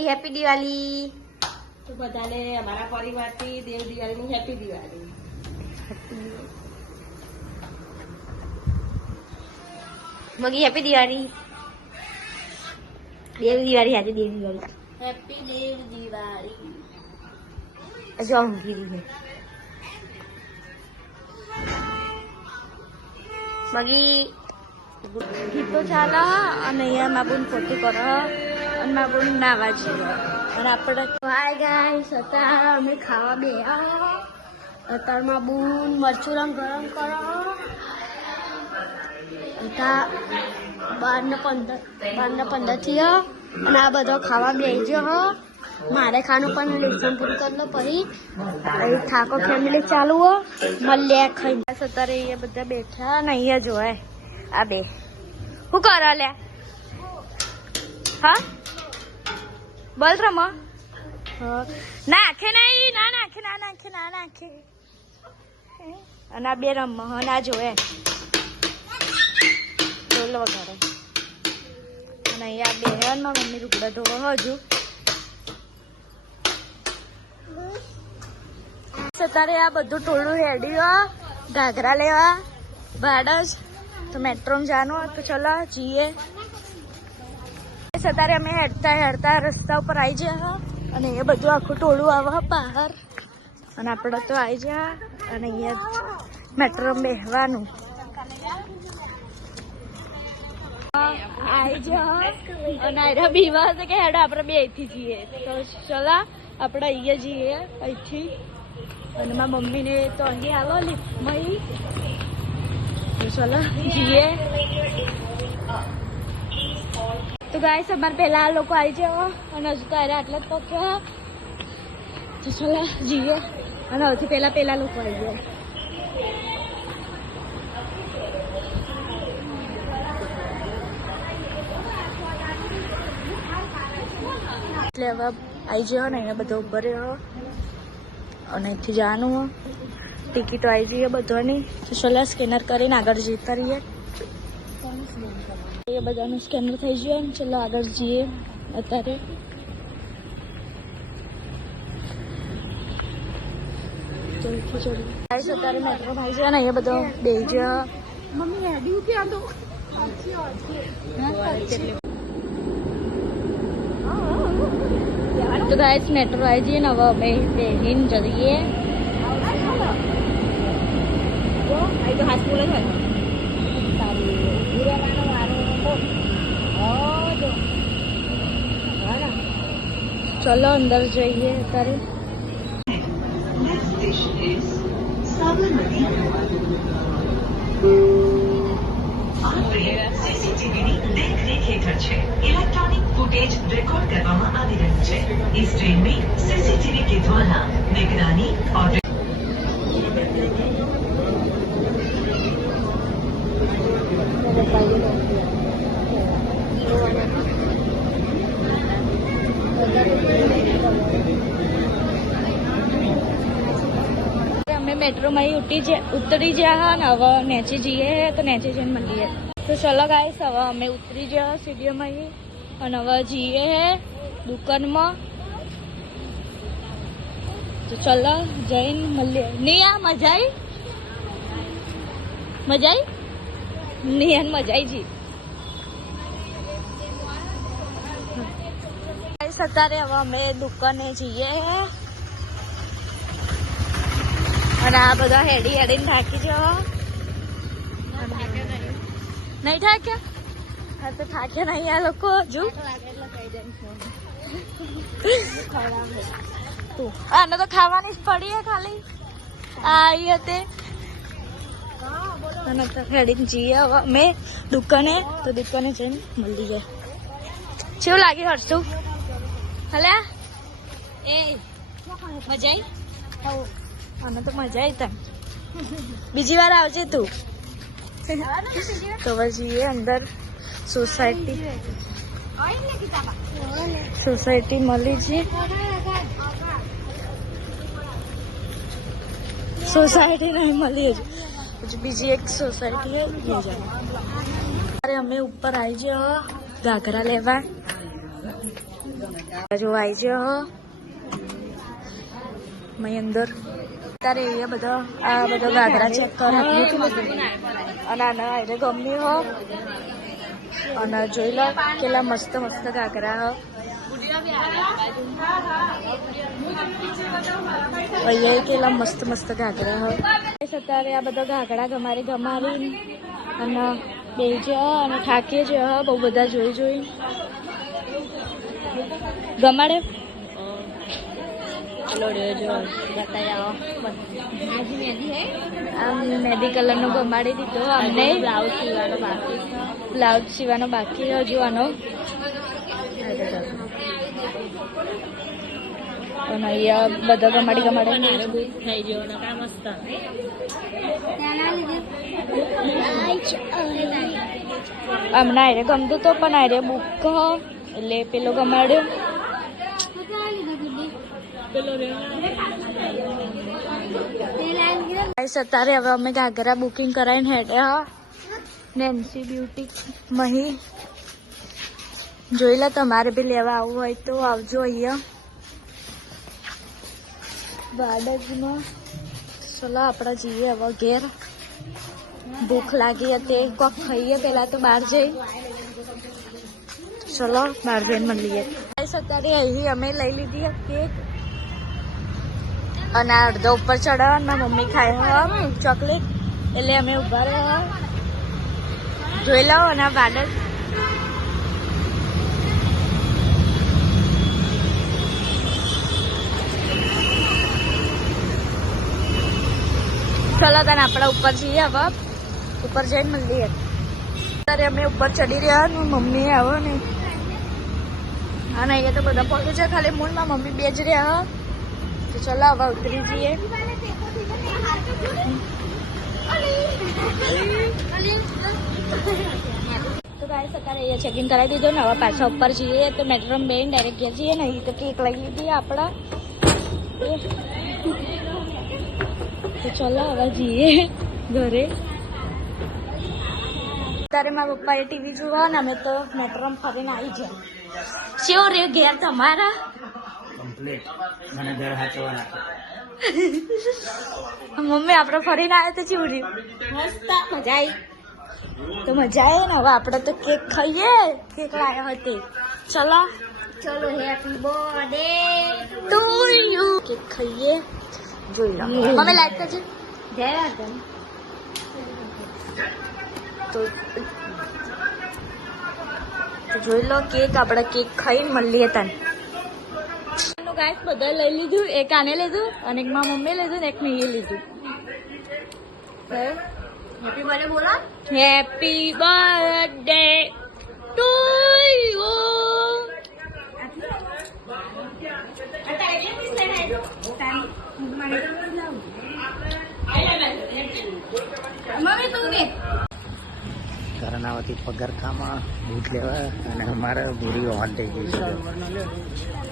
Diwali happy Diwali. તો બધાને અમારા પરિવારથી દેવ દિવાળીની હેપી દિવાળી. મગી હેપી દિવાળી. દેવ દિવાળી આજે દેવ દિવાળી. હેપી દેવ દિવાળી. હજુ ઊંઘી રહી મગી ગીતો ચાલે અને અહીંયા મા બોન ફોટો કરો અને મા બોન નાવા જઈએ અને આપણે હાય ગાઈસ અત્યારે અમે ખાવા બે અત્યારે મા બોન મરચું ગરમ કરો અત્યારે 12:15 થયો અને આ બધો ખાવા બેસજો હો. મારે ખાનું પણ લેસન પૂરું કરી લો પછી ઠાકોર ફેમિલી ચાલુ હો મળ્યા ખાઈ. અત્યારે અહીંયા બધા બેઠા ને અહીંયા જોવાય આ બે શું કરો લે હા બોલ રમો નાખે નહીં ના નાખે ના નાખે ના નાખે અને આ બે રમો ના જોવે ઢોલ વગાડે અને અહીંયા બે મારા મમ્મી રૂકડા ધોવા હજુ અત્યારે આ બધું ટોળું રેડી ઘાઘરા લેવા ભાડસ તો મેટ્રોમાં જવાનું તો ચલો જઈએ. અત્યારે અમે હેડતા રસ્તા ઉપર આવી ગયા અને એ બધું આખું ટોળું આવે બહાર અને આપણે તો આવી ગયા અને અહીંયા મેટ્રોમાં બેસવાનું આવી જા અને આયરા બીવા છે કે હેડો આપણે બે અહીંથી જઈએ તો ચલો આપણે અહીંયા જઈએ અહીંથી અને મારા મમ્મીને તો અંગે આવો મળી તો ચલો જઈએ. તો ગાઈસ અમારે પહેલા આ લોકો આવી જાવ અને હજુ તો અરે આટલા જ પક્યા તો ચલો જઈએ અને હજુ પેલા લોકો આવી ગયા. એટલે હવે આવી જાઓ ને અહીંયા બધો ઉભો રહ્યો અને અહીંથી જવાનું ટિકિટો આવી જઈએ બધાની તો ચલો સ્કેનર કરીને આગળ જતા રહીએ. એ બધાનું સ્કેનર થઈ ગયું ને ચલો આગળ જઈએ. અત્યારે અત્યારે મેટ્રો થઈ જાય ને અહીંયા બધો બે જ તો ગાઈસ મેટ્રો આવી જઈએ ને હવે અમે બેહીને જઈએ. ચલો અંદર જઈએ અત્યારે. દેખરેખ હેઠળ છે. ઇલેક્ટ્રોનિક ફૂટેજ રેકોર્ડ કરવામાં આવી રહ્યું છે. इस ट्रेन में सीसीटीवी के द्वारा निगरानी और અમે મેટ્રોમાં ઉતરી ગયા ને હવે નેચે જઈએ તો નેચે જઈને મળીએ. તો ચલો ગાઈસ હવે અમે ઉતરી ગયા સીડીઓમાં અને હવે જઈએ દુકાનમાં તો ચલો જઈને મળીએ. નિયા મજા આવી નિયાન મજા આવી જી. અત્યારે હવે અમે દુકાને જઈએ અને આ બધા હેડીને થાકી જવા નહીં થાક્યા હા તો થાક્યા નહીં આ લોકો હજુ આને તો ખાવાની જ પડી ખાલી આવી હતી અને તો હેડીને જઈએ હવે અમે દુકાને તો દુકાને જઈને મળી જાય. કેવું લાગ્યું હરશું હલે એ મજા આવી આને તો મજા આવી તને બીજી વાર આવજે તું. તો જઈએ અંદર સોસાયટી મળી છે. સોસાયટી નહીં મળી હજુ બીજી એક સોસાયટી અરે અમે ઉપર આવી જાઓ ઘાઘરા લેવા જો આવી ગયો મય અંદર તારે એ બધો આ બધો ગાઘરા ચેક કર અને આના એટલે ગમી હો અને જોઈ લો કેટલા મસ્ત મસ્ત ગાઘરા હો અહીંયા કેટલા મસ્ત મસ્ત ગાઘરા હો અત્યારે આ બધા ગાઘડા ગમારી અને બે છે અને ઠાકીએ છે બહુ બધા જોઈ ગમાડે મેદી કલર નો ગમાડી દીધો અમને બ્લાઉઝ સીવાનો બાકી હજુ આનો અને અહીંયા બધા ગમાડી અમને આરે ગમતું તો પણ આરે બુક એટલે પેલો ગમાડ્યો અત્યારે હવે અમે ગાઘરા બુકિંગ કરાવીને હેડે હા નેન્સી બ્યુટી મહી જોઈ લો તમારે બી લેવા આવવું હોય તો આવજો અહીંયા બાડજમાં ચલો આપણે જઈએ હવે ઘેર ભૂખ લાગી હતી કોક ખાઈએ પેલા તો બહાર જઈ ચલો બહાર જઈને મળીએ અત્યારે અહીં અમે લઈ લીધી કેક અને અડધો ઉપર ચડાવવા મારી મમ્મી ખાય ચોકલેટ એટલે અમે ઉભા રહ્યા જોઈ લો અને બાદલ ચલો તને આપણે ઉપર જઈએ હવે ઉપર જઈને મળીએ અત્યારે અમે ઉપર ચડી રહ્યા ને મમ્મી આવો ને અને અહીંયા તો બધા પહોંચે છે ખાલી મૂળમાં મમ્મી બે જ રહ્યા તો ચલો હવે ઉતરી જઈએ તો ગાઈસ અત્યારે અહીંયા ચેકિંગ કરાવી દીધું ને હવે પાછા ઉપર જઈએ તો મેટ્રોમાં બેન ડાયરેક્ટ ગયા છીએ ને અહીં તો કેક લઈ લીધી આપણા તો ચલો હવે જઈએ ઘરે અત્યારે મારા પપ્પાએ ટીવી જોવા ને અમે તો મેટ્રોમાં ફરીને આવી ગયા શેવ રે ઘેર તમારા કમ્પ્લીટ મને ઘર હાચવાના મમ્મી આપણે ફરીને આવ્યા તો ચેવું રહ્યું મસ્ત મજા આવી તો મજા આવી ને હવે આપણે તો કેક ખાઈએ કેક લાવ્યા હતી ચલો happy birthday to you cake ખાઈએ જોઈ લો મમ્મી લાઈક કરજો જય વર્ધન તો જોઈ લો કેક આપણે કેક ખાઈને મળીએ તને ગાઈસ બધા લઈ લીધું એક આને લીધું અને એક માં મમ્મી લીધું ને એક મેં લીધું હેપી બર્થડે બોલો happy birthday to you Karnavati પગરખામાં બૂટ લેવા અને અમારે પૂરી ઓન થઈ ગઈ છે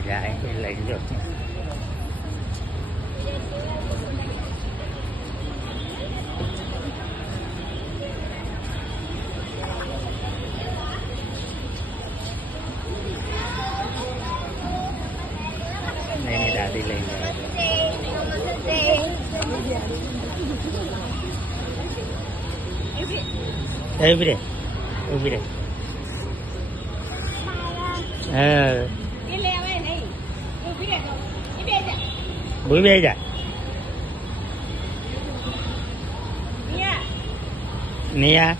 જાય એ લઈ લો એની દાદી લઈ જાય ઉભી રે હા ભૂઈ બે જા નિયા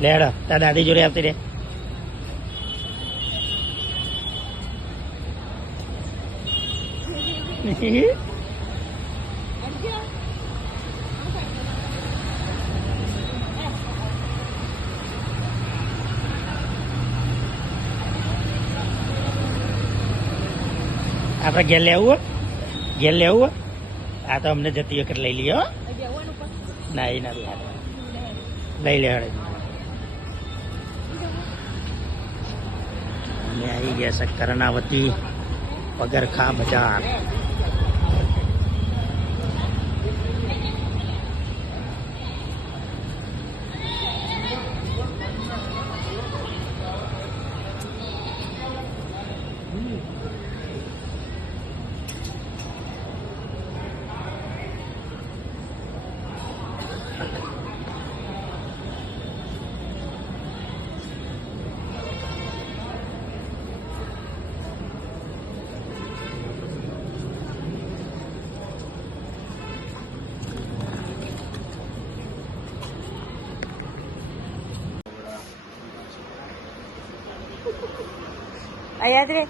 લેડો તાર દાદી જોડે આવતી રે આપણે ઘેર લેવું આ તો અમને જતી વખત લઈ લઈએ ના એ નથી લઈ લે અમે આવી ગયા છે કરનાવતી પગરખા બજાર અહીંયા જ રે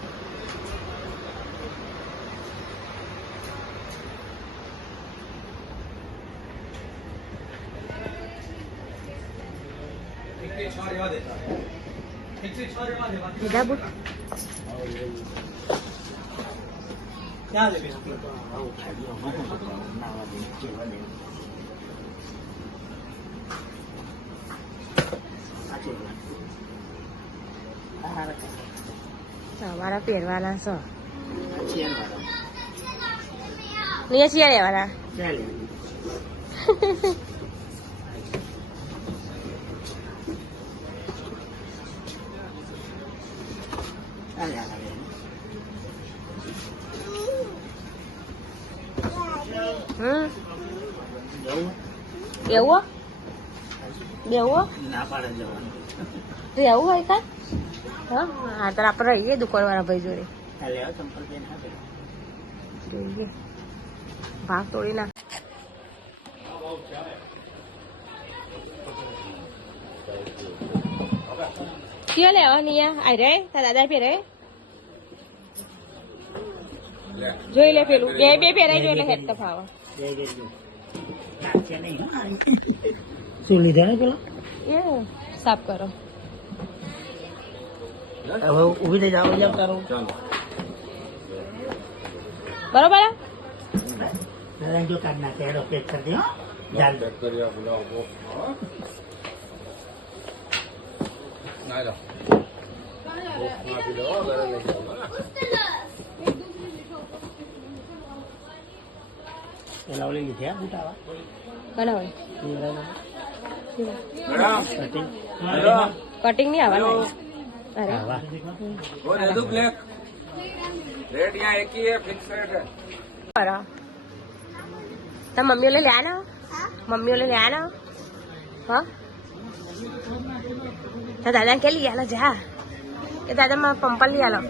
લીધા બુટ અમારા પહેરવાના છે અહીંયા છીએ લેવાના એવું બેવું ના પાડે જવાનું રહેવું હોય કાંઈ હા હા તો આપણે રહીએ દુકાનવાળા ભાઈ જોડે લેવા ચંપલ પેન હા જોઈએ ભાગ તોડી નાખ કયો લેવાની આ રે તારા દાદા પહેરે જોઈ લે પેલું બે બે પહેરાઈ જોઈ લે હેડ તો ફાવા શું લીધા ને પેલા એ સાફ કરો હવે ઊભી થઈ જાવ જાવ તારો બરોબર જો કાઢ નાખે એડો પેક કરી દે હો જાલ પેક કરી પેલા ઓલી લીધી બુટ આવા બનાવો કટિંગ કટિંગ નહીં આવવાનું અરે આવા બરાબર તો મમ્મી ઓલે લ્યા ના મમ્મી ઓલે લ્યા ના હા તો દાદા કે લઈ આલો જા કે દાદા માં પંપલ લઈ આલો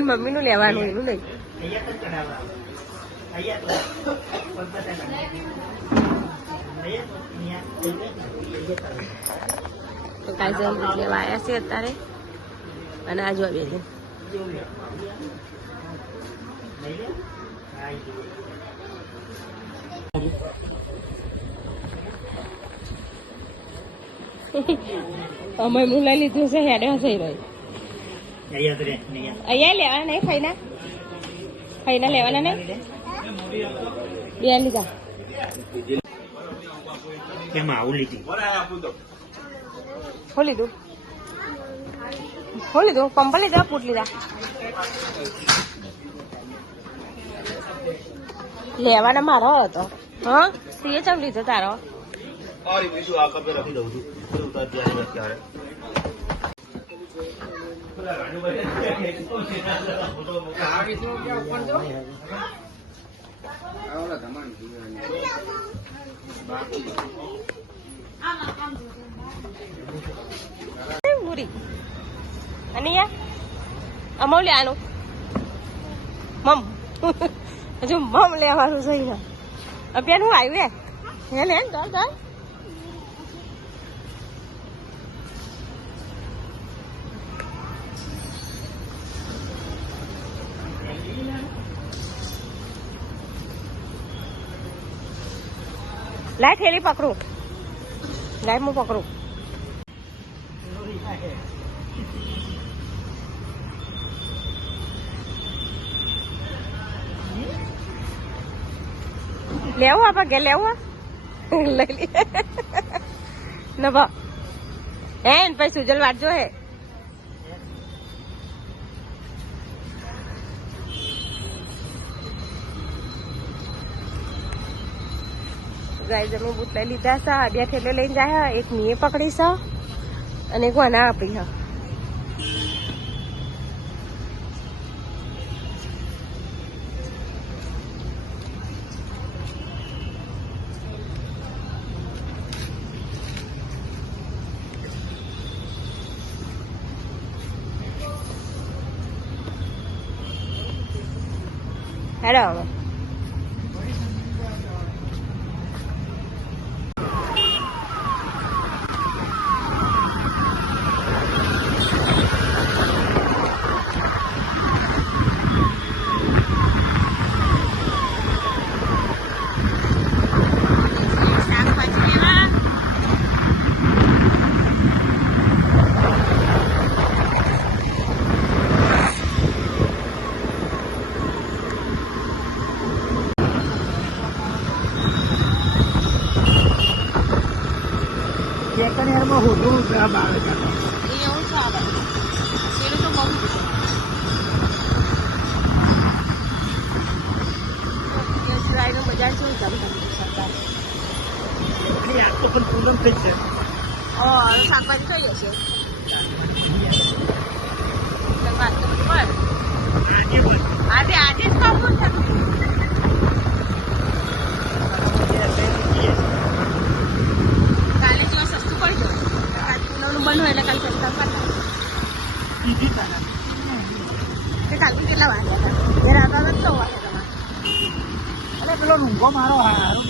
મમ્મી નું લેવાનું એનું નહીં તો કાંઈ જેમ લેવા આવ્યા છે અત્યારે અને આ જોવા બેસી અમે હું લઈ લીધું છે હેડે હશે ભાઈ અહીંયા લેવાના નહીં ફઈના લેવાના નહીં બે લીધા કેમ આવું લીધી શું લીધું પંપલ લીધા પૂટ લીધા લેવાના મારો હતો હા સીએ ચમ લીધો તારો રાખી દઉં છું પૂરી અને યાર અમાવ લેવાનું મમ હજુ મમ લેવાનું છે ને અભ્યાન હું આવ્યું હે લે ચાલ ચાલ લાય થેલી પકડું લાય હું પકડું લેવું આપણે ઘેર લેવું લઈ લે ના ભા હે પછી સુજલ વાંચજો હે ગાય અમે બૂટ લઈ લીધા છે બે થેલે લઈને જાય એક મીએ પકડી છે અને એક વના આપી છે હેલો કરિયારમાં હોટલું ખરાબ આવે છે. એ એવું છે આવે પેલું તો બહુ સિવાયનું બજાર શું ચાલુ સરકાર એટલે આ તો પણ પૂનમ થઈ છે. શાકભાજી કઈ હશે વાત તો પણ આજે આજે જ ખાવું છે કાલે જો સસ્તું પડી ગયું આજ પૂનમનું બંધ હોય એટલે કાલે સસ્તા પડતા તે કાલથી કેટલા વાગ્યા હતા જરા આગળ જ તો વાગ્યા તમારે અરે પેલો મૂંગો મારો હારો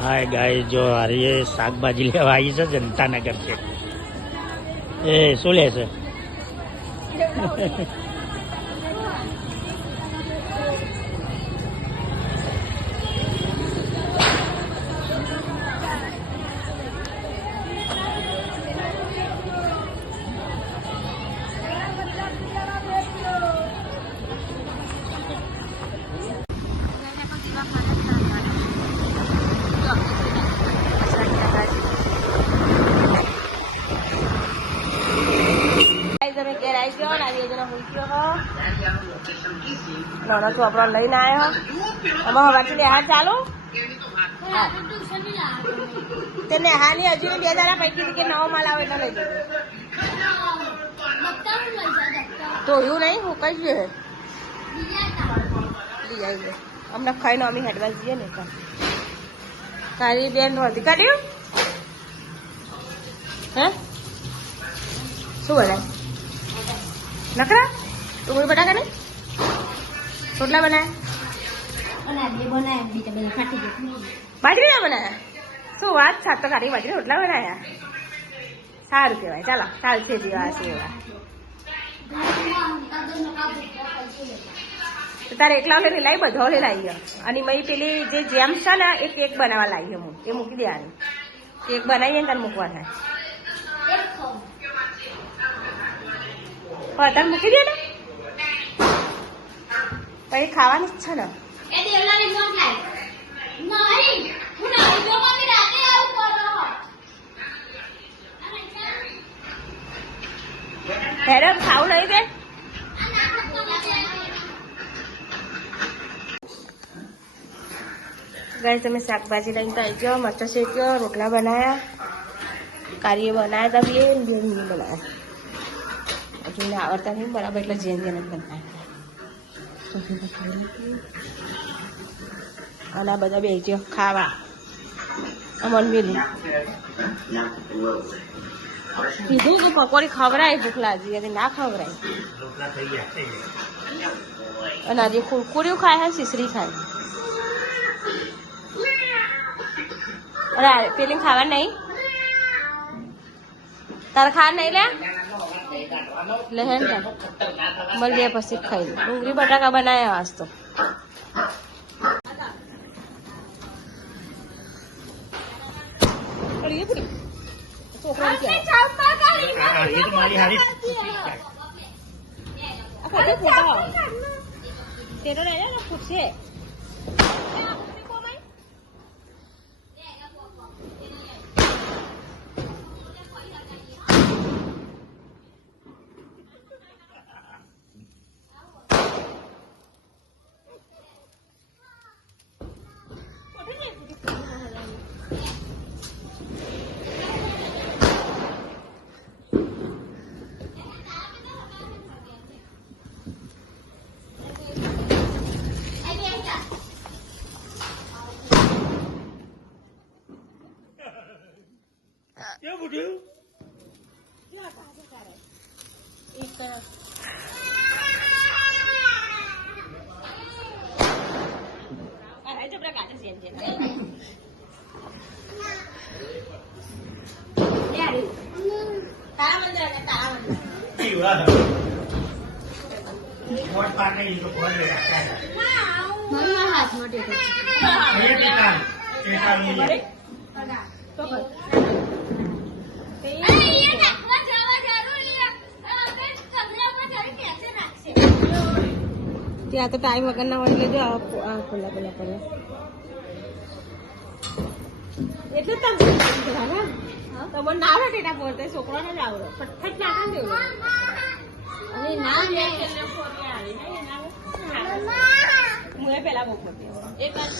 હાય ગાય જો હારી શાકભાજી લેવા આવી છે જનતાનગર છે એ શું લે છે નાનો ચોપડો લઈને આવ્યો અમારા વાંચી નેહાર ચાલુ તે નેહાની હજુ બે દાડા પૈકી કે નવો માલ આવે એટલે લઈ જજો તો એવું નહીં હું કઈ ગયો લઈ આવી અમને ખાઈને અમે હેડવા જઈએ ને તારી બેન નહોતી કાઢ્યું હે શું બનાય નકરા ડુંગળી બટાકા ને રોટલા બનાયા બાજરી ના બનાયા શું વાત સાત તો કાઢી બાજરી રોટલા બનાયા સારું કહેવાય ચાલો કાલ છે દિવસ એવા તારે એકલા લઈને લાવી બધો લઈ લાવી અને મય પેલી જે જેમ છે ને એ કેક બનાવવા લાવી હું એ મૂકી દેવાની કેક બનાવીએ ને તારે મૂકવા થાય તારે મૂકી દે ને પછી ખાવાની જ છે ને હેડમ ખાવું નહીં બે ગાય તમે શાકભાજી લઈને તો આવી ગયો મરચો શેક્યો રોટલા બનાયા કારીએ બનાયા હતા બે નહીં બનાયા હજુ મને આવડતા નહીં બરાબર એટલે જેમ જેમ જ બનાયા અને આ બધા બેસજો ખાવા અમન બેલી કીધું કે પકોડી ખવડાય ભૂખ લાગી હતી ના ખવડાય અને આજે કુરકુરીઓ ખાય છે શીસરી ખાય અરે પેલી ખાવા નહીં તારે ખાવા નહીં લે હેન મળીએ પછી ખાઈ ડુંગળી બટાકા બનાવ્યા આજ તો ફૂટશે કેવું બુઢ્યું હાથમાં ત્યાં તો ટાઈમ વગર ના હોય એટલે જો આ ખોલા ખોલા કરે એટલે તમને ના આવે ટેટા બોલતે છોકરાને જ આવડે ફટફટ નાખા દેવું મને પેલા બહુ પડતી એક વાર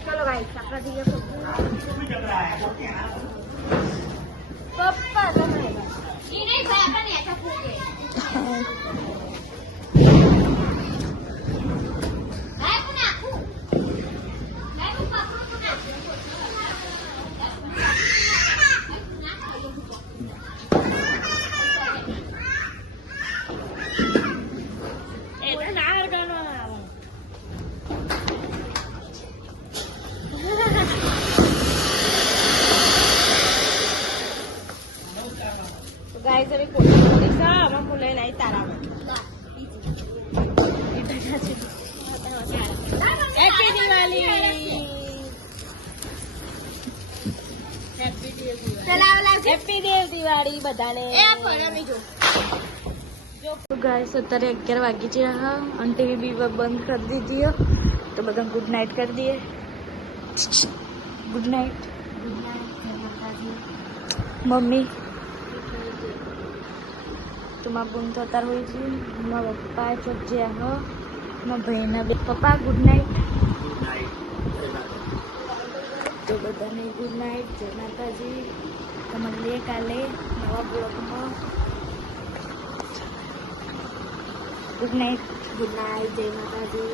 चलो गाइस अपना दिए पप्पा ये नहीं भाई अपन ऐसा फूके भाई को नाखू भाई को पकड़ो को नाखू ए ना करनो गाइस अभी फोटो दिखा हम फुले नहीं तारा हैप्पी दिवाली हैप्पी देव दिवाળી બધાને એ પરમી જો तो गाइस અત્યારે 11 વાગી ગયા અને ટીવી બી બંધ કરી દીધી તો બધા ગુડ નાઇટ કરી દઈએ ગુડ નાઇટ મમ્મી तुम्हारा बून तो अतार हुई थी मारा पप्पा चोजे हो मारा बहना बे पप्पा गुड नाइट तो बधाने गुड नाइट जय माताजी तो મળીએ કાલે નવા બ્લોગમાં ગુડ નાઇટ જય માતાજી